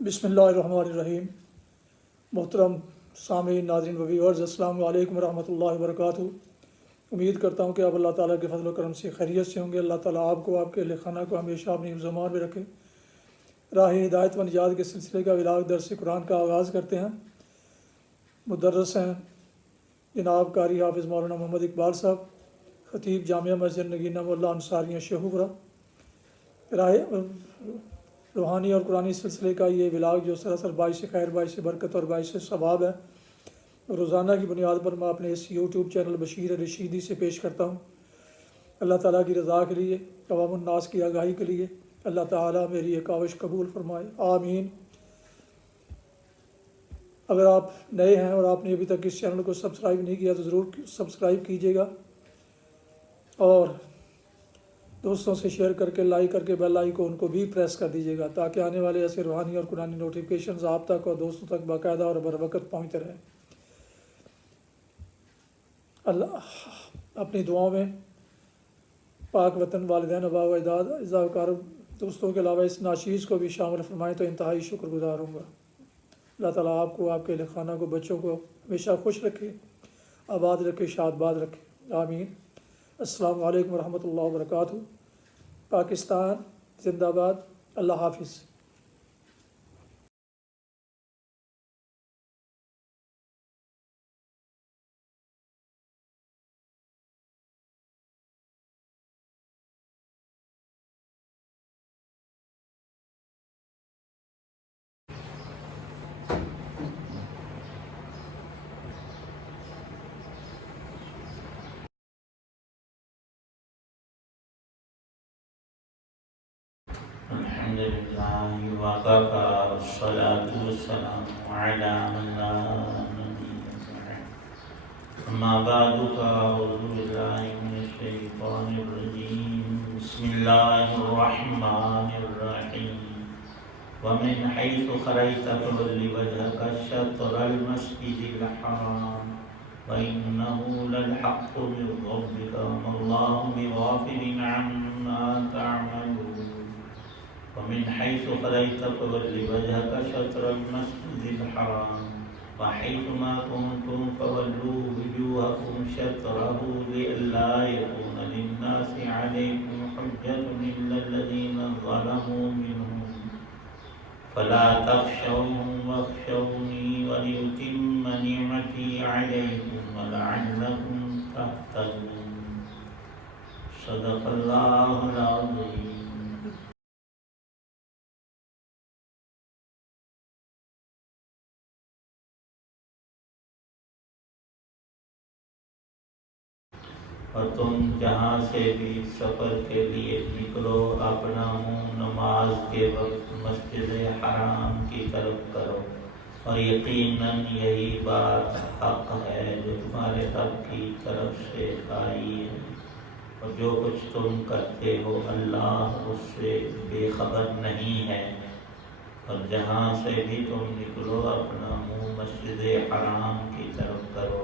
بسم اللہ الرحمن الرحیم۔ محترم سامعین، ناظرین و ویورز، السلام علیکم ورحمۃ اللہ وبرکاتہ۔ امید کرتا ہوں کہ آپ اللہ تعالیٰ کے فضل و کرم سے خیریت سے ہوں گے۔ اللہ تعالیٰ آپ کو، آپ کے اہل خانہ کو ہمیشہ اپنی زمان میں رکھے۔ راہ ہدایت و نجات کے سلسلے کا ولاغ درس قرآن کا آغاز کرتے ہیں۔ مدرس ہیں جناب قاری حافظ مولانا محمد اقبال صاحب، خطیب جامعہ مسجد نگینہ مولا انصاریہ شیخوپورہ۔ راہ روحانی اور قرآنی سلسلے کا یہ ولاگ جو سراسر باعث خیر، باعث برکت اور باعث ثواب ہے، روزانہ کی بنیاد پر میں اپنے اس یوٹیوب چینل بشیر رشیدی سے پیش کرتا ہوں۔ اللہ تعالیٰ کی رضا کے لیے، عوام الناس کی آگاہی کے لیے اللہ تعالیٰ میری یہ کاوش قبول فرمائے، آمین۔ اگر آپ نئے ہیں اور آپ نے ابھی تک اس چینل کو سبسکرائب نہیں کیا تو ضرور سبسکرائب کیجیے گا، اور دوستوں سے شیئر کر کے، لائک کر کے بیل آئیکن کو بھی پریس کر دیجیے گا، تاکہ آنے والے ایسے روحانی اور قرآنی نوٹیفیکیشنز آپ تک اور دوستوں تک باقاعدہ اور بر وقت پہنچتے رہیں۔ اللہ اپنی دعاؤں میں پاک وطن، والدین، آباء و اجداد، اعزاء و اقارب، دوستوں کے علاوہ اس ناشیز کو بھی شامل فرمائیں تو انتہائی شکر گزار ہوں گا۔ اللہ تعالیٰ آپ کو، آپ کے اہل خانہ کو، بچوں کو ہمیشہ خوش رکھے، آباد رکھے، شاد باد رکھے، آمین۔ السلام علیکم ورحمۃ اللہ وبرکاتہ۔ پاکستان زندہ باد۔ اللہ حافظ۔ الحمد لله وكفى والصلاة والسلام على من لا نبي بعده أما بعد فأعوذ بالله من الشيطان الرجيم بسم الله الرحمن الرحيم ومن حيث خرجت فول وجهك شطر المسجد الحرام وإنه للحق من ربك وما الله بغافل عما تعملون ومن حيث خرجت فول وجهك شطر المسجد الحرام وحيث ما كنتم فولوا وجوهكم شطره لئلا يكون للناس عليكم حجة إلا الذين ظلموا منهم فلا تخشوهم واخشوني ولأتم نعمتي عليكم ولعلكم تهتدون صدق الله العظيم۔ اور تم جہاں سے بھی سفر کے لیے نکلو اپنا منہ نماز کے وقت مسجد حرام کی طرف کرو، اور یقیناً یہی بات حق ہے جو تمہارے رب کی طرف سے آئی ہے، اور جو کچھ تم کرتے ہو اللہ اس سے بے خبر نہیں ہے۔ اور جہاں سے بھی تم نکلو اپنا منہ مسجد حرام کی طرف کرو،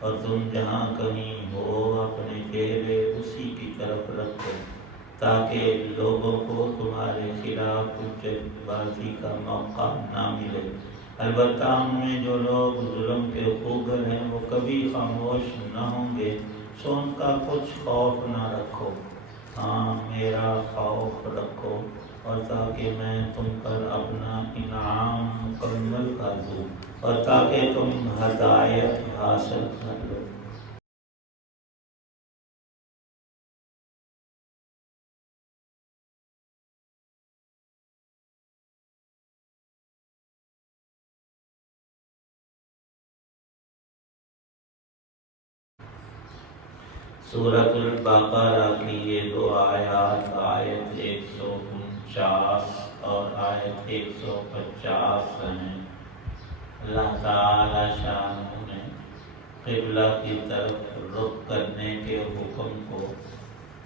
اور تم جہاں کہیں ہو اپنے چہرے اسی کی طرف رکھو، تاکہ لوگوں کو تمہارے خلاف حجت بازی کا موقع نہ ملے۔ البتہ ان میں جو لوگ ظلم کے خوگر ہیں وہ کبھی خاموش نہ ہوں گے، سو ان کا کچھ خوف نہ رکھو، ہاں میرا خوف رکھو، اور تاکہ میں تم پر اپنا انعام مکمل کر دوں، اور تاکہ تم ہدایت حاصل کر لو۔ سورۃ البقرہ کی یہ دو آیات، آیت 149 اور آیت 150 ہیں۔ اللہ تعالی شانہ نے قبلہ کی طرف رخ کرنے کے حکم کو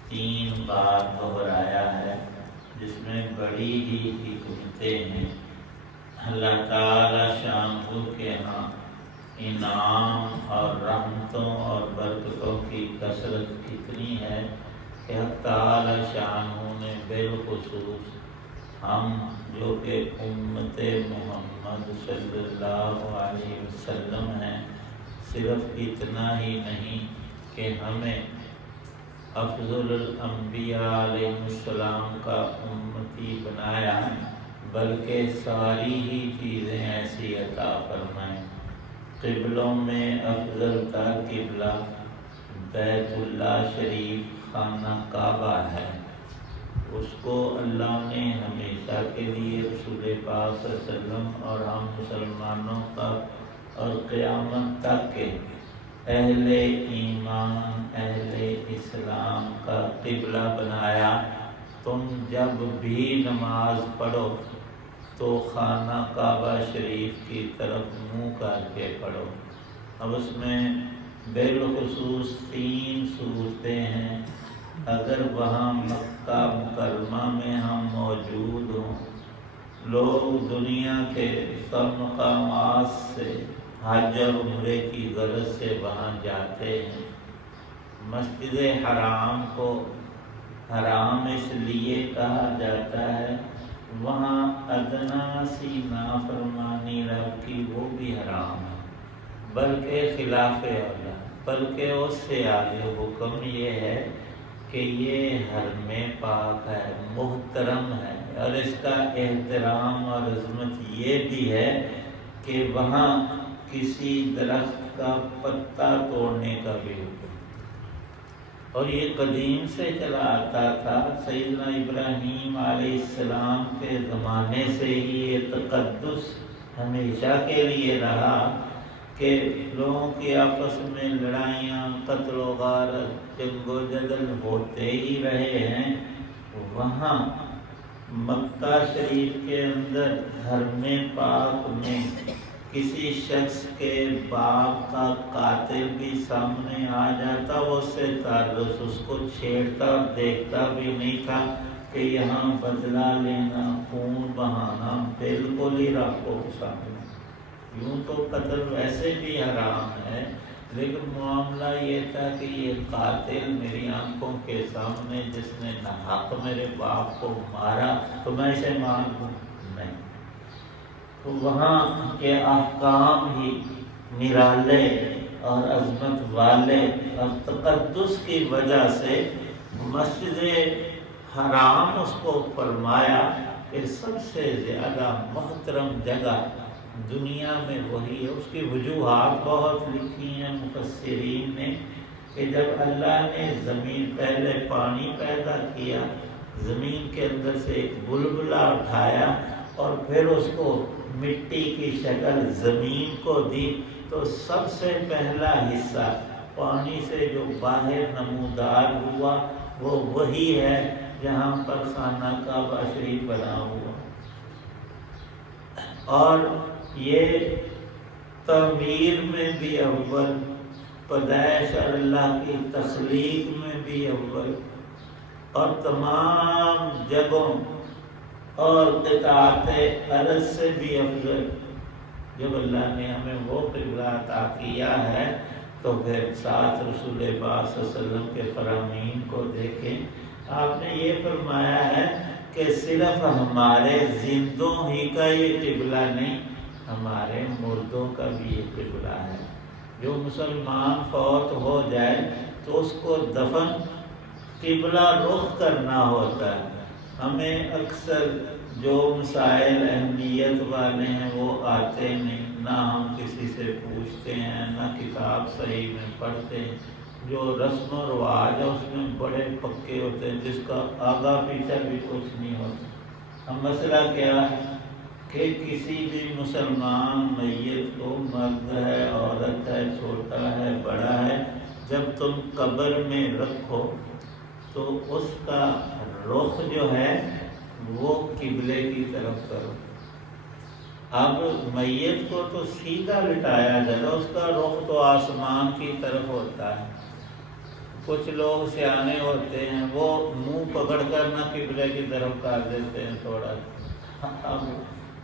3 بار دہرایا ہے، جس میں بڑی ہی حکمتیں ہیں۔ اللہ تعالی شانہ کے ہاں انعام اور رحمتوں اور برکتوں کی کثرت کتنی ہے کہ حق تعالی شانہ نے بالخصوص ہم جو کہ امت محمد صلی اللہ علیہ وسلم ہیں، صرف اتنا ہی نہیں کہ ہمیں افضل الانبیاء علیہ السلام کا امتی بنایا، بلکہ ساری ہی چیزیں ایسی عطا فرمائیں۔ قبلوں میں افضل کا قبلہ بیت اللہ شریف خانہ کعبہ ہے، اس کو اللہ نے ہمیشہ کے لیے رسول پاک صلی اللہ علیہ وسلم اور ہم مسلمانوں کا اور قیامت تک کے اہل ایمان اہل اسلام کا قبلہ بنایا۔ تم جب بھی نماز پڑھو تو خانہ کعبہ شریف کی طرف منہ کر کے پڑھو۔ اب اس میں بالخصوص 3 صورتیں ہیں۔ اگر وہاں مکہ مکرمہ میں ہم موجود ہوں، لوگ دنیا کے سب مقامات سے حج اور عمرے کی غرض سے وہاں جاتے ہیں۔ مسجد حرام کو حرام اس لیے کہا جاتا ہے، وہاں ادنا سی نافرمانی رب کی وہ بھی حرام ہے، بلکہ خلاف اولا، بلکہ اس سے آگے حکم یہ ہے کہ یہ حرم پاک ہے، محترم ہے، اور اس کا احترام اور عظمت یہ بھی ہے کہ وہاں کسی درخت کا پتا توڑنے کا بھی حکم، اور یہ قدیم سے چلا آتا تھا۔ سیدنا ابراہیم علیہ السلام کے زمانے سے ہی یہ تقدس ہمیشہ کے لیے رہا کہ لوگوں کی آپس میں لڑائیاں، قتل و غارت، جنگ و جدل ہوتے ہی رہے ہیں۔ وہاں مکہ شریف کے اندر حرم پاک میں کسی شخص کے باپ کا قاتل بھی سامنے آ جاتا، وہ اس سے تعلق اس کو چھیڑتا اور دیکھتا بھی نہیں تھا کہ یہاں بدلہ لینا، خون بہانا بالکل ہی رب کو پسند ہے۔ یوں تو قتل ویسے بھی حرام ہے، لیکن معاملہ یہ تھا کہ یہ قاتل میری آنکھوں کے سامنے جس نے ناحق میرے باپ کو مارا تو میں اسے مار دوں؟ نہیں۔ تو وہاں کے احکام ہی نرالے اور عظمت والے اور تقدس کی وجہ سے مسجد حرام اس کو فرمایا کہ سب سے زیادہ محترم جگہ دنیا میں وہی ہے۔ اس کی وجوہات بہت لکھی ہیں مفسرین نے کہ جب اللہ نے زمین پہلے پانی پیدا کیا، زمین کے اندر سے ایک بلبلہ اٹھایا اور پھر اس کو مٹی کی شکل زمین کو دی، تو سب سے پہلا حصہ پانی سے جو باہر نمودار ہوا وہ وہی ہے جہاں پر خانہ کعبہ شریف بنا ہوا، اور یہ تعمیر میں بھی اول، پیدائش اور اللہ کی تخلیق میں بھی اول، اور تمام جگہوں اور قطعات ارض سے بھی افضل۔ جب اللہ نے ہمیں وہ قبلہ عطا کیا ہے تو پھر ساتھ رسول پاک صلی اللہ علیہ وسلم کے فرامین کو دیکھیں۔ آپ نے یہ فرمایا ہے کہ صرف ہمارے زندوں ہی کا یہ قبلہ نہیں، ہمارے مردوں کا بھی یہ قبلہ ہے۔ جو مسلمان فوت ہو جائے تو اس کو دفن قبلہ رخ کرنا ہوتا ہے۔ ہمیں اکثر جو مسائل اہمیت والے ہیں وہ آتے نہیں، نہ ہم کسی سے پوچھتے ہیں، نہ کتاب صحیح میں پڑھتے ہیں۔ جو رسم و رواج ہے اس میں بڑے پکے ہوتے ہیں، جس کا آگا پیچھا بھی کچھ نہیں ہوتا۔ ہم مسئلہ کیا ہے کہ کسی بھی مسلمان میت کو، مرد ہے، عورت ہے، چھوٹا ہے، بڑا ہے، جب تم قبر میں رکھو تو اس کا رخ جو ہے وہ قبلے کی طرف کرو۔ اب میت کو تو سیدھا لٹایا جائے، اس کا رخ تو آسمان کی طرف ہوتا ہے۔ کچھ لوگ سیانے ہوتے ہیں، وہ منہ پکڑ کر نہ قبلے کی طرف کر دیتے ہیں تھوڑا۔ اب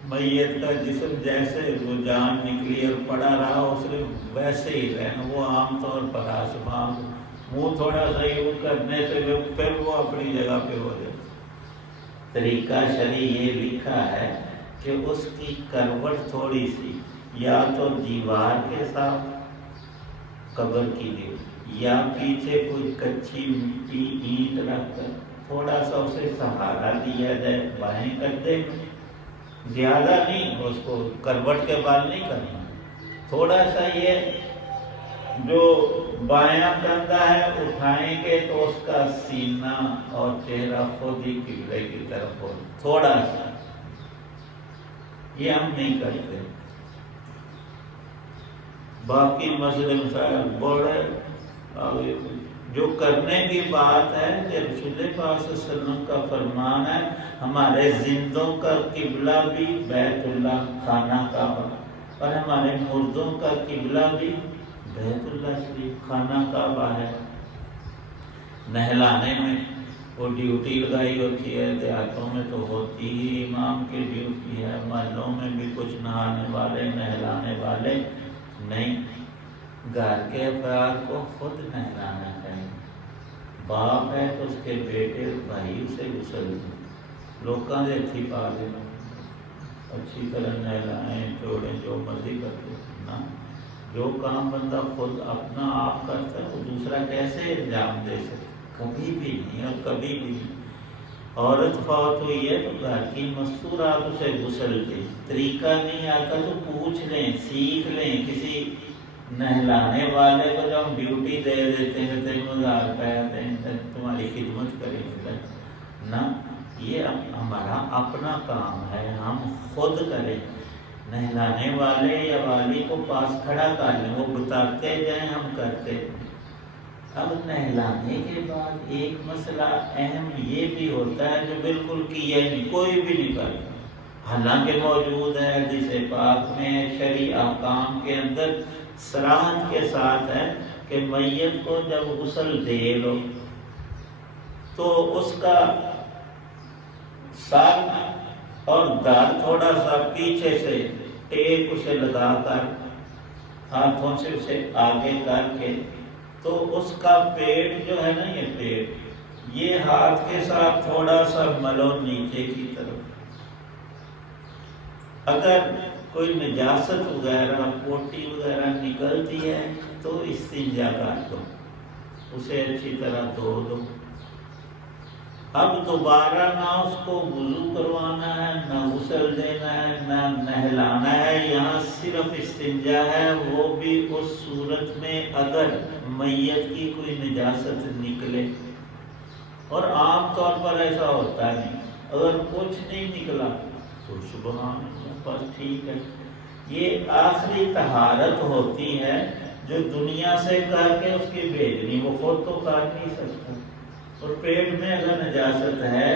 میت کا جسم جیسے وہ جان نکلی اور پڑا رہا اس نے ویسے ہی رہنا، وہ عام طور پر آسمان، منہ تھوڑا سا یوں کرنے سے پھر وہ اپنی جگہ پہ ہو جائے۔ طریقہ شرعی یہ لکھا ہے کہ اس کی کروٹ تھوڑی سی یا تو دیوار کے ساتھ قبر کی دی یا پیچھے کوئی کچی مٹی اینٹ رکھ کر تھوڑا سا اسے سہارا دیا جائے بائیں کندھے میں، زیادہ نہیں، اس کو کروٹ کے بال نہیں کرنا، تھوڑا سا یہ جو بایاں کندھا ہے اٹھائیں گے تو اس کا سینہ اور چہرہ خود ہی قبلے کی طرف ہو، تھوڑا سا، یہ ہم نہیں کرتے۔ باقی مسئلے مسائل بڑے جو کرنے کی بات ہے کہ رسول پاک صلی اللہ علیہ وسلم کا فرمان ہے ہمارے زندوں کا قبلہ بھی بیت اللہ خانہ کعبہ اور ہمارے مردوں کا قبلہ بھی بیت اللہ شریف خانہ کعبہ ہے۔ نہلانے میں وہ ڈیوٹی لگائی ہوتی ہے، دیہاتوں میں تو ہوتی ہی امام کی ڈیوٹی ہے، محلوں میں بھی کچھ نہانے والے نہلانے والے نہیں، گھر کے افراد کو خود نہلانا چاہیے۔ باپ ہے تو اس کے بیٹے بھائی سے غسل دیں، لوکاں دے ہتھی پا دینا، اچھی طرح نہلائیں چھوڑیں جو مرضی کرتے نا، جو کام بندہ خود اپنا آپ کرتا ہے وہ دوسرا کیسے انجام دے سکتا؟ کبھی بھی نہیں، اور کبھی بھی نہیں۔ عورت فوت ہوئی ہے تو گھر کی مستورات اسے غسل دیں، طریقہ نہیں آتا تو پوچھ لیں، سیکھ لیں، کسی نہلانے والے کو جب ہم ڈیوٹی دے دیتے ہیں 3000 روپیہ دیں تمہاری خدمت کریں گے نا، یہ ہمارا اپنا کام ہے، ہم خود کریں۔ نہلانے والے یا والی کو پاس کھڑا کر لیں، وہ بتاتے جائیں ہم کرتے۔ اب نہلانے کے بعد ایک مسئلہ اہم یہ بھی ہوتا ہے جو بالکل کیا ہی نہیں، کوئی بھی نہیں کرتا، حالانکہ موجود ہے حدیث پاک میں شرعی احکام کے اندر صراحت کے ساتھ ہے کہ میت کو جب غسل دے لو تو اس کا سر اور دار تھوڑا سا پیچھے سے ٹیک اسے لگا کر ہاتھوں سے اسے آگے کر کے تو اس کا پیٹ جو ہے نا، یہ پیٹ یہ ہاتھ کے ساتھ تھوڑا سا ملو نیچے کی طرف، اگر کوئی نجاست وغیرہ پوٹی وغیرہ نکلتی ہے تو استنجا کر دو، اسے اچھی طرح دھو دو۔ اب دوبارہ نہ اس کو وضو کروانا ہے، نہ غسل دینا ہے، نہ نہلانا ہے، یہاں صرف استنجا ہے، وہ بھی اس صورت میں اگر میت کی کوئی نجاست نکلے، اور عام طور پر ایسا ہوتا نہیں، اگر کچھ نہیں نکلا تو سبحان اللہ بس ٹھیک ہے۔ یہ آخری طہارت ہوتی ہے جو دنیا سے کر کے اس کی بھیجنی، وہ خود تو کر نہیں سکتا، اور پیٹ میں اگر نجاست ہے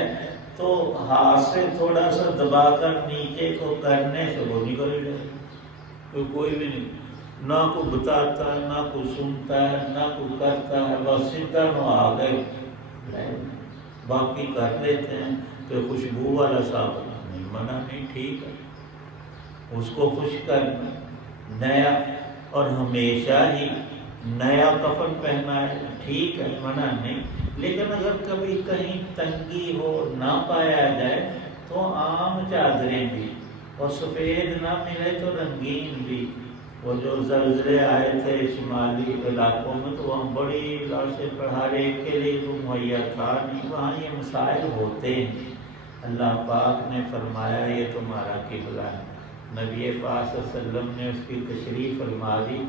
تو ہاتھ سے تھوڑا سا دبا کر نیچے کو کرنے سے وہ نکل جائے، کوئی بھی نہیں، نہ کوئی بتاتا ہے، نہ کوئی سنتا ہے، نہ کوئی کرتا ہے، بس سیدھا نہ آ گئے، باقی کر لیتے ہیں کہ خوشبو والا صابن نہیں، منع نہیں، ٹھیک ہے، اس کو خشک کرنا، نیا اور ہمیشہ ہی نیا کفن پہنا ہے، ٹھیک ہے، منع نہیں، لیکن اگر کبھی کہیں تنگی ہو نہ پایا جائے تو عام چادریں بھی، اور سفید نہ ملے تو رنگین بھی۔ وہ جو زلزلے آئے تھے شمالی علاقوں میں تو وہاں بڑی لاشیں ہر ایک کے لیے تو مہیا تھا نہیں، وہاں یہ مسائل ہوتے ہیں۔ اللہ پاک نے فرمایا یہ تمہارا قبلہ ہے، نبی پاک صلی اللہ علیہ وسلم نے اس کی تشریح فرما دی،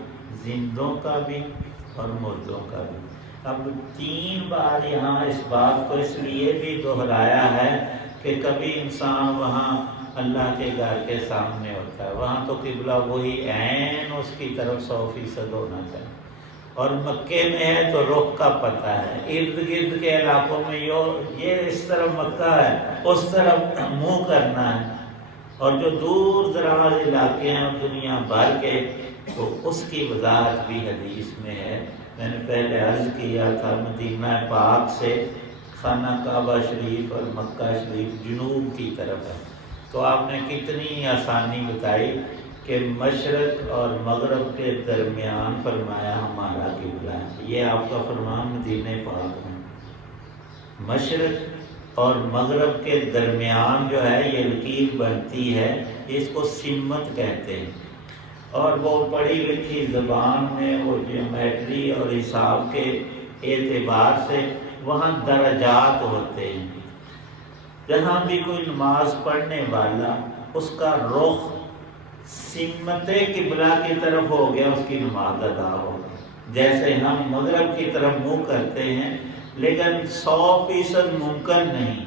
زندوں کا بھی اور مردوں کا بھی۔ اب 3 بار یہاں اس بات کو اس لیے بھی دہرایا ہے کہ کبھی انسان وہاں اللہ کے گھر کے سامنے ہوتا ہے، وہاں تو قبلہ وہی عین اس کی طرف 100% ہونا چاہیے، اور مکے میں ہے تو رخ کا پتہ ہے، ارد گرد کے علاقوں میں یہ اس طرف مکہ ہے اس طرف منہ کرنا ہے، اور جو دور دراز علاقے ہیں دنیا بھر کے تو اس کی وضاحت بھی حدیث میں ہے۔ میں نے پہلے عرض کیا تھا مدینہ پاک سے خانہ کعبہ شریف اور مکہ شریف جنوب کی طرف ہے، تو آپ نے کتنی آسانی بتائی کہ مشرق اور مغرب کے درمیان فرمایا ہمارا قبلہ ہے، یہ آپ کا فرمان مدینہ پاک میں، مشرق اور مغرب کے درمیان جو ہے یہ لکیر بنتی ہے، اس کو سمت کہتے ہیں۔ اور وہ پڑھی لکھی زبان میں وہ جیومیٹری اور حساب کے اعتبار سے وہاں درجات ہوتے ہیں۔ جہاں بھی کوئی نماز پڑھنے والا اس کا رخ سمت قبلہ کی طرف ہو گیا، اس کی نماز ادا ہو گئی۔ جیسے ہم مغرب کی طرف منہ کرتے ہیں، لیکن 100% ممکن نہیں،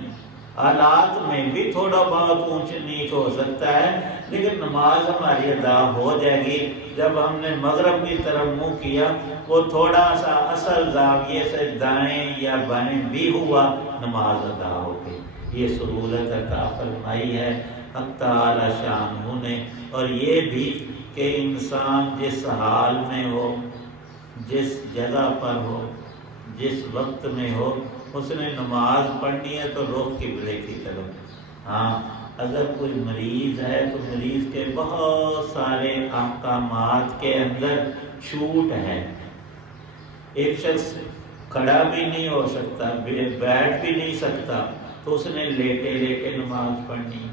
حالات میں بھی تھوڑا بہت اونچ نیچ ہو سکتا ہے، لیکن نماز ہماری ادا ہو جائے گی۔ جب ہم نے مغرب کی طرف منہ کیا، وہ تھوڑا سا اصل زاویے سے دائیں یا بائیں بھی ہوا، نماز ادا ہو گئی۔ یہ سہولت عطا فرمائی ہے حق تعالی شانہ نے۔ اور یہ بھی کہ انسان جس حال میں ہو، جس جگہ پر ہو، جس وقت میں ہو، اس نے نماز پڑھنی ہے تو رخ قبلے کی طرف۔ ہاں، اگر کوئی مریض ہے تو مریض کے بہت سارے احکامات کے اندر چھوٹ ہے۔ ایک شخص کھڑا بھی نہیں ہو سکتا، بیٹھ بھی نہیں سکتا، تو اس نے لیٹے لیٹے نماز پڑھنی۔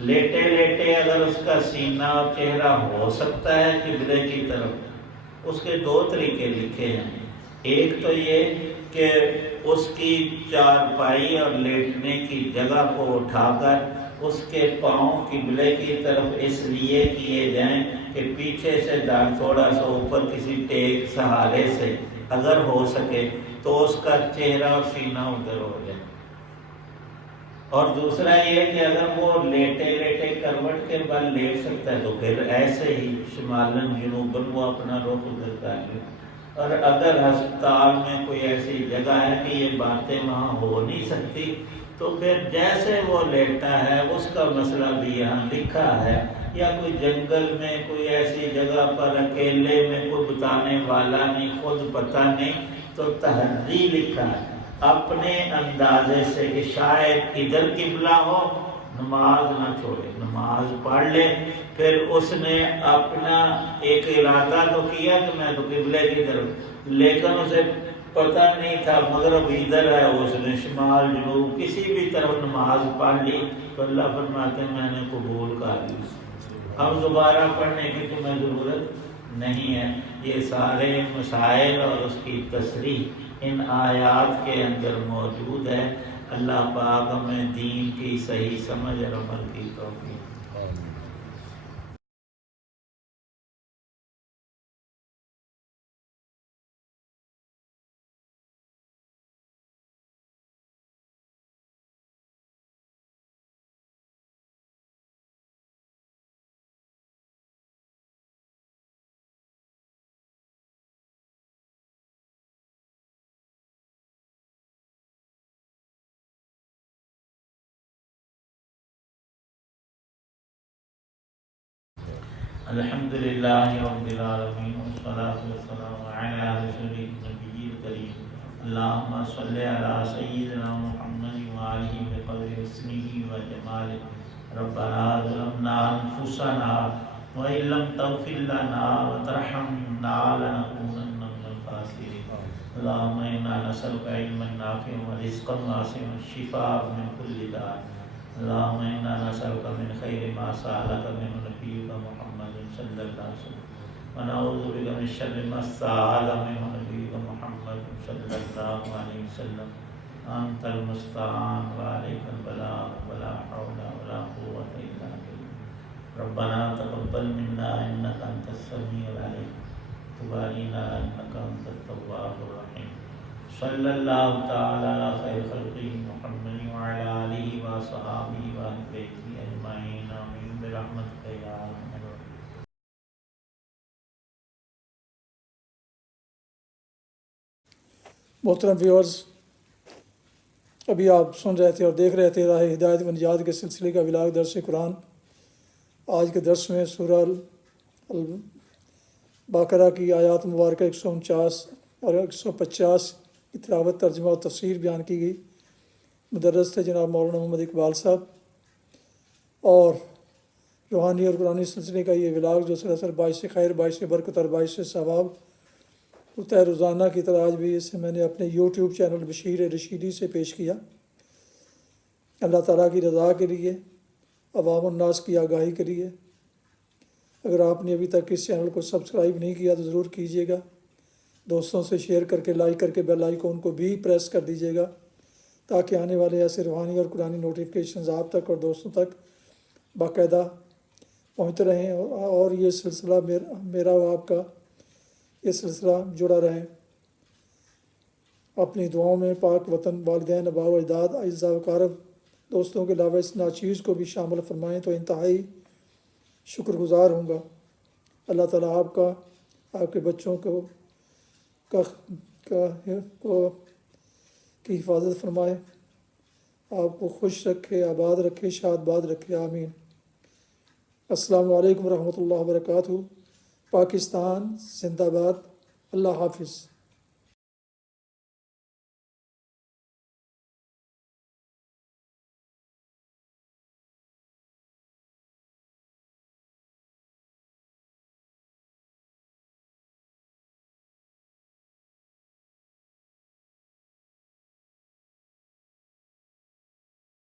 لیٹے لیٹے اگر اس کا سینہ اور چہرہ ہو سکتا ہے قبلے کی طرف، اس کے 2 طریقے لکھے ہیں۔ ایک تو یہ کہ اس کی چارپائی اور لیٹنے کی جگہ کو اٹھا کر اس کے پاؤں قبلے کی طرف اس لیے کیے جائیں کہ پیچھے سے دار تھوڑا سا اوپر کسی ٹیک سہارے سے اگر ہو سکے تو اس کا چہرہ اور سینہ ادھر ہو جائے۔ اور دوسرا یہ کہ اگر وہ لیٹے لیٹے کروٹ کے بل لیٹ سکتا ہے تو پھر ایسے ہی شمالن جنوباً وہ اپنا رخ ادھر کر لے۔ اور اگر ہسپتال میں کوئی ایسی جگہ ہے کہ یہ باتیں وہاں ہو نہیں سکتی، تو پھر جیسے وہ لیٹا ہے اس کا مسئلہ بھی یہاں لکھا ہے۔ یا کوئی جنگل میں کوئی ایسی جگہ پر اکیلے میں کوئی بتانے والا نہیں، خود پتہ نہیں، تو تحری لکھا ہے اپنے اندازے سے کہ شاید ادھر قبلہ ہو، نماز نہ چھوڑے، نماز پڑھ لے۔ پھر اس نے اپنا ایک ارادہ تو کیا کہ میں تو قبلے کی طرف، لیکن اسے پتہ نہیں تھا مغرب ادھر ہے، اس نے شمال جنوب کسی بھی طرف نماز پڑھ لی، تو اللہ فرماتے ہیں میں نے قبول کر لی، اب دوبارہ پڑھنے کی تمہیں ضرورت نہیں ہے۔ یہ سارے مسائل اور اس کی تصریح ان آیات کے اندر موجود ہے۔ اللہ پاک ہمیں دین کی صحیح سمجھ اور عمل کی توفیق۔ الحمد للہ رب العالمین والصلاة والسلام علی رسول النبی الکریم اللہم صلی علی سیدنا محمد وآلہ بقدر اسمہ وجمالہ ربنا ظلمنا انفسنا وإن لم تغفر لنا وترحمنا لنکونن من الخاسرین اللہم انا نسألک علما نافعا ورزقا واسعا والشفاء من کل داء اللہم انا نسألک من خیر ما سألک منہ نبیک محمد صلی اللہ علیہ وسلم ونعوذ بک من شر ما استعاذ منہ نبیک محمد صلی اللہ علیہ وسلم انت المستعان وعلیک البلاغ ولا حول ولا قوة الا بک ربنا تقبل منا انک انت السمیع العلیم تب علینا انک انت التواب الرحیم صلی اللہ تعالی علی خیر خلقہ محمد وعلی آلہ وصحابہ واہل بیتہ اجمعین آمین برحمتک یا ارحم الراحمین۔ محترم ویورز، ابھی آپ سن رہے تھے اور دیکھ رہے تھے راہ ہدایت و نجات کے سلسلے کا ولاگ درس قرآن۔ آج کے درس میں سورہ البقرہ کی آیات مبارکہ 149 اور 150 کی تلاوت، ترجمہ اور تفسیر بیان کی گئی۔ مدرس تھے جناب مولانا محمد اقبال صاحب، اور روحانی اور قرآنی سلسلے کا یہ ولاگ جو سراسر باعث خیر، باعث برکت اور باعث ثواب ہوتا ہے روزانہ کی طرح، آج بھی اسے میں نے اپنے یوٹیوب چینل بشیر رشیدی سے پیش کیا۔ اللہ تعالیٰ کی رضا کے لیے، عوام الناس کی آگاہی کے لیے۔ اگر آپ نے ابھی تک اس چینل کو سبسکرائب نہیں کیا تو ضرور کیجیے گا، دوستوں سے شیئر کر کے، لائک کر کے بیل آئیکن کو بھی پریس کر دیجیے گا تاکہ آنے والے ایسے روحانی اور قرآنی نوٹیفیکیشنز آپ تک اور دوستوں تک باقاعدہ پہنچتے رہیں، اور یہ سلسلہ میرا و آپ کا یہ سلسلہ جڑا رہے۔ اپنی دعاؤں میں پاک وطن، والدین، آباء و اجداد، اعزاء و اقارب، دوستوں کے علاوہ اس ناچیز کو بھی شامل فرمائیں تو انتہائی شکر گزار ہوں گا۔ اللہ تعالیٰ آپ کا، آپ کے بچوں کی حفاظت فرمائے، آپ کو خوش رکھے، آباد رکھے، شاد باد رکھے، آمین۔ السلام علیکم ورحمۃ اللہ وبرکاتہ۔ پاکستان زندہ باد۔ اللہ حافظ۔